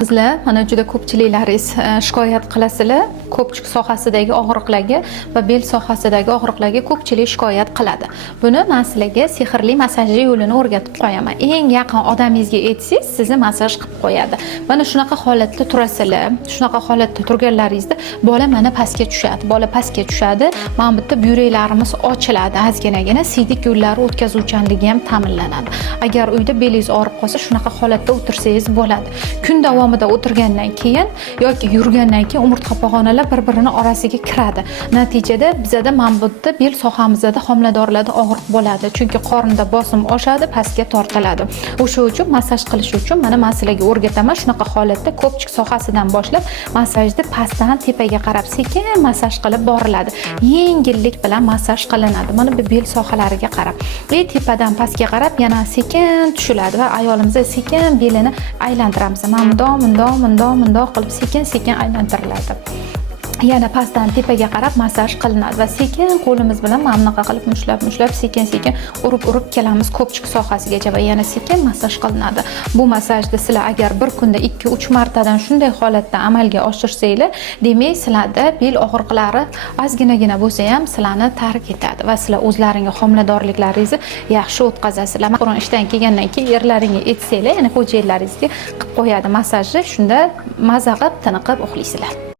Sizlar mana juda ko'pchiliklaringiz shikoyat qilasizlar. Ko'pchik sohasidagi og'riqlarga va bel sohasidagi og'riqlarga ko'pchilik shikoyat qiladi. Buni men sizlarga sehrli masaj yo'lini o'rgatib qo'yaman. Eng yaqin odamingizga aytsangiz, sizni masaj qilib qo'yadi. Mana shunaqa holatda turasizlar. Shunaqa holatda turganlaringizda bola mana pastga tushadi. Bola pastga tushadi. Mana bitta buyraklarimiz ochiladi. Ozginagina siydik yo'llari o'tkazuvchanligi ham ta'minlanadi. Agar uyda belingiz og'rib qolsa, shunaqa holatda o'tirsangiz bo'ladi. Kun davomida o'tirgandan keyin yoki yurgandan keyin umurtqa pog'onalar bir-birini orasiga kiradi. Natijada bizda mana bu yerda bel sohamizda homiladorlarda og'riq bo'ladi. Chunki qorinda bosim oshadi, pastga tortiladi. O'sha uchun masaj qilish uchun mana men sizlarga o'rgataman. Shunaqa holatda ko'pchik sohasidan boshlab masajni pastdan tepaga qarab sekin masaj qilib boriladi. Yengillik bilan masaj qilinadi. Mana bu bel sohalariga qarab. Tepadan pastga qarab yana sekin tushiladi va ayolimiz sekin belini aylantiramiz. Mana mundoq qilib sekin aylantiriladi. Yana pastdan tepaga qarab masaj qilinadi va sekin qo'limiz bilan mana bunaqa qilib mushlab sekin urib kelamiz ko'pchik sohasigacha va yana sekin masaj qilinadi. Bu masajni sizlar agar bir kunda 2-3 martadan shunday holatda amalga oshirsanglar, demak sizlarda bel og'riqlari ozginagina bo'lsa ham sizlarni tark etadi va sizlar o'zlaringiz homiladorliklaringizni yaxshi o'tkazasizlar. Qur'on ishdan kelgandan keyin erlaringizga aytsanglar, ya'ni xo'jayinlaringizga qilib qo'yadi masajni, shunda maza qilib, tiniqib uxlaysizlar.